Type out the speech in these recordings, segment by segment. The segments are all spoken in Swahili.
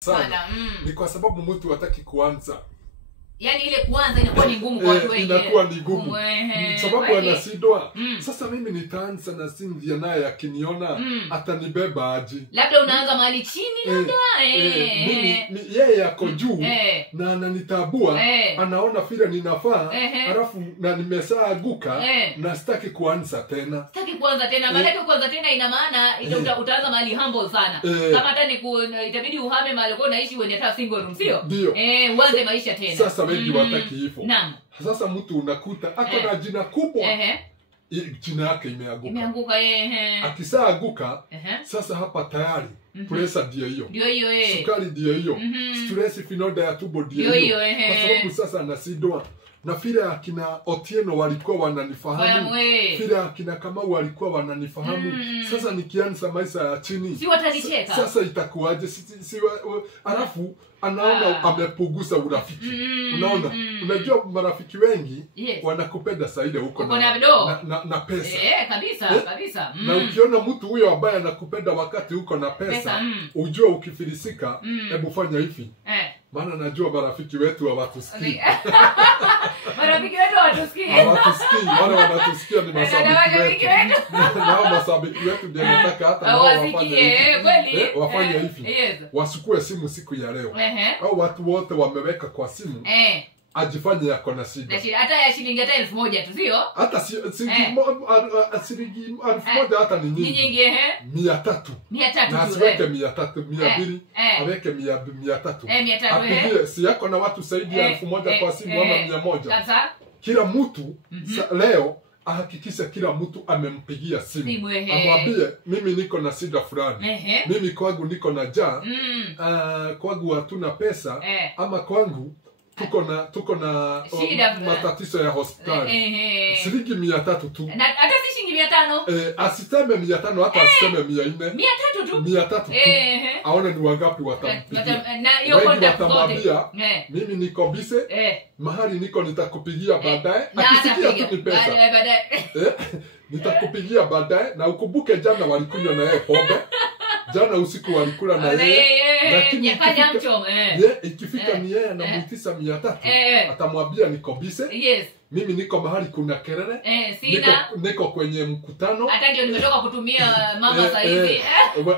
sana. Ni kwa sababu mtu hataki kuanza. Yani ile kuanza inakuwa ni ngumu kwa watu wengi. Inakuwa ni ngumu. Sababu anashindwa. Sasa mimi nitaanza na Cynthia naye akiniona atanibeba aje. Labda unaanza mahali chini labda. Mimi yeye yako juu na ananitabua, anaona vile ninafaa, alafu na nimesaaguka na sitaki kuanza tena. Sitaki kuanza tena. Maana kuanza tena ina maana utaanza mahali humble sana. Kama hata ni itabidi uhame mahali uko unaishi uende hata single room, sio? Uanze maisha tena. Sasa wengi wataki hivyo. Naam. Sasa mtu unakuta ako na jina kubwa. Jina yake imeanguka. Imeanguka akisaaguka sasa hapa tayari pressure ndio hiyo. Ndio hiyo Sukari ndio hiyo. Stress finoda ya tumbo ndio hiyo. Kwa sababu sasa anasidwa. Na vile akina Otieno walikuwa wananifahamu, vile akina Kamau walikuwa wananifahamu. Sasa nikianza maisha ya chini, si watanicheka. Sasa itakuwaje? Alafu anaona amepunguza urafiki. Unaona? Unajua marafiki wengi wanakupenda zaidi huko na pesa. Kabisa. Na ukiona mtu huyo ambaye anakupenda wakati huko na pesa, ujue ukifilisika, hebu fanya hivi. Maana najua marafiki wetu hawatusikii. Marafiki wetu hawatusikii. Hawatusikii, wale wanatusikia ni mashabiki wetu. Nao mashabiki wetu ndio nataka hata nao wafanye hivi. Wasukue simu siku ya leo. Au watu wote wameweka kwa simu. Ajifanye yako na shida. Hata ya shilingi hata 1000 tu, sio? Hata shilingi 1000 hata ni nyingi. 300. Na asiweke 300, 200, aweke 300. Akumbie si yako na watu zaidi ya 1000 kwa simu ama 100. Kila mtu leo ahakikisha kila mtu amempigia simu. Amwambie mimi niko na shida fulani. Mimi kwangu niko na njaa. Kwangu hatuna pesa ama kwangu tuko na matatizo ya hospitali. Shilingi 300 tu. Hata si shilingi 500. Asiseme 500, hata asiseme 400. 300 tu. 300 tu. Aone ni wangapi watampigia. Na hiyo contact watamwambia mimi niko busy. Mahali niko nitakupigia baadaye. Akisikia tu ni pesa. Nitakupigia baadaye, na ukumbuke jana walikunywa na yeye pombe. Jana usiku walikula na yeye. Lakini ikifika ni yeye anamuitisha 300, atamwambia niko busy. Mimi niko mahali kuna kelele. Niko kwenye mkutano. Hata ndio nimetoka kutumia mama sasa hivi.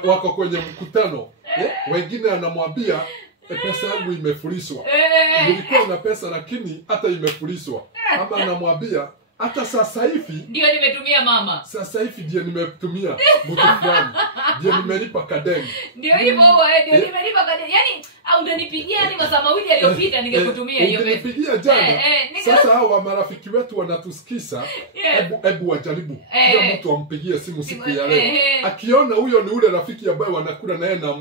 Wako kwenye mkutano. Wengine anamwambia pesa yangu imefurishwa. Nilikuwa na pesa lakini hata imefurishwa. Ama anamwambia hata sasa hivi ndio nimetumia mama. Sasa hivi ndio nimetumia mtu fulani. Ndio nimelipa kadeni. Ndio hivyo ndio nimelipa kadeni. Yaani au unanipigia hadi masaa mawili yaliyopita ningekutumia hiyo pesa. Nimepigia jana. Sasa hao marafiki wetu wanatusikiza. Hebu wajaribu. Kila mtu ampigie simu siku ya leo. Akiona huyo ni ule rafiki ambaye wanakula naye na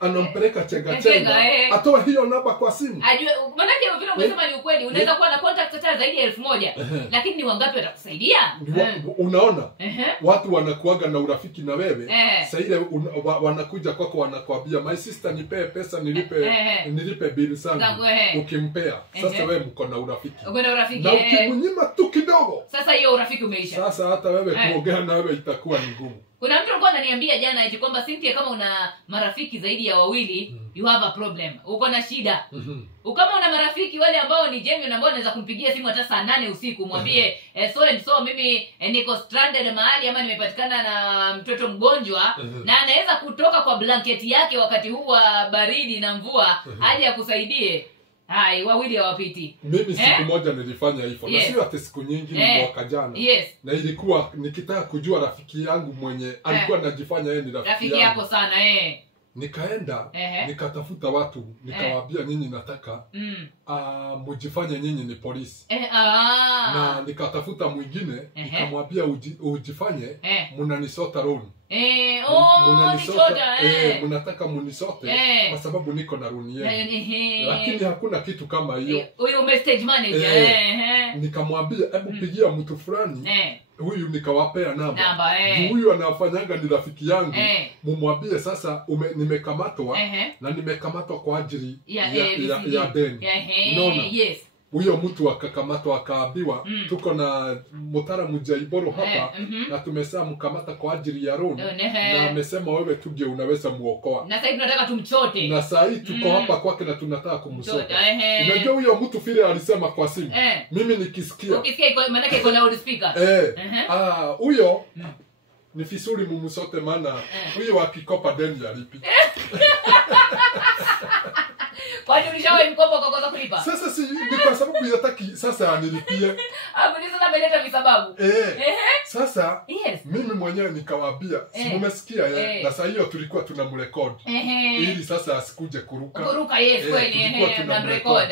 anampeleka chenga. Atoa hiyo namba kwa simu. Ajue maana vile umesema ni ukweli. Unaweza kuwa na contact hata zaidi ya 1000. Lakini ni wangapi watakusaidia? Unaona? Watu wanakuaga na urafiki na wewe. Sasa ile wanakuja kwako wanakuambia my sister nipe pesa nilipe bill zangu. Ukimpea sasa wewe mko na urafiki. Uko na urafiki. Na ukimnyima tu kidogo. Sasa hiyo urafiki umeisha. Sasa hata wewe kuongea na wewe itakuwa ni ngumu. Kuna mtu alikuwa ananiambia jana eti kwamba Cynthia, kama una marafiki zaidi ya wawili, you have a problem. Uko na shida. Kama una marafiki wale ambao ni genuine, ambao wanaweza kumpigia simu hata saa 8 usiku, mwambie so and so mimi niko stranded mahali ama nimepatikana na mtoto mgonjwa, na anaweza kutoka kwa blanketi yake wakati huu wa baridi na mvua aje akusaidie. Hai, wawili hawapiti. Mimi siku moja nilifanya hivyo. Na sio hata siku nyingi, ni mwaka jana. Na ilikuwa nikitaka kujua rafiki yangu mwenye alikuwa anajifanya yeye ni rafiki yako sana Nikaenda nikatafuta watu, nikawaambia nyinyi nataka mjifanye nyinyi ni polisi. Na nikatafuta mwingine, nikamwambia ujifanye mnanisota loan. Mnataka munisote kwa sababu niko na runi yenu. Lakini hakuna kitu kama hiyo. Huyo message manager. Nikamwambia hebu pigia mtu fulani. Huyu nikawapea namba. Huyu anafanyanga ni rafiki yangu. Mumwambie sasa nimekamatwa na nimekamatwa kwa ajili ya deni. Unaona? huyo mtu akakamatwa akaambiwa tuko na Mutaaramu Jaiboro hapa na tumesema mkamata kwa ajili ya loan na amesema wewe tu ndio unaweza muokoa. Na sasa tunataka tumchote. Na sasa tuko hapa kwake na tunataka kumsota. Unajua huyo mtu vile alisema kwa simu. Mimi nikisikia. Ukisikia maana yake iko loud speaker. Huyo ni fisuri mumusote maana huyo akikopa deni alipi. Kwani ulishawahi mkopo ukakosa kulipa? Sasa si ni kwa sababu yataki sasa anilipie. Hapo ni sasa ameleta visababu. Sasa mimi mwenyewe nikawaambia, si mmesikia na sasa hiyo tulikuwa tunamrecord. Ili sasa asikuje kuruka. Kuruka kweli tunamrecord.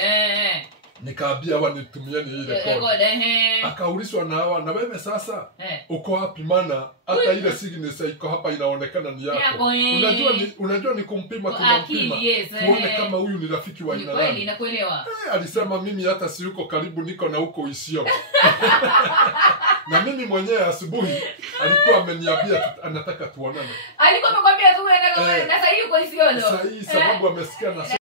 Nikaambia wanitumieni hii record. Akaulizwa na hawa, na wewe sasa uko wapi maana hata ile signature iko hapa inaonekana ni yako. Unajua ni kumpima tunampima. Tuone kama huyu ni rafiki wa aina gani. Kweli nakuelewa. Alisema mimi hata si yuko karibu, niko na huko Isiolo. Na mimi mwenyewe asubuhi alikuwa ameniambia anataka tuonane. Alikuwa amekwambia tu na sasa yuko Isiolo. Sasa hii sababu amesikia na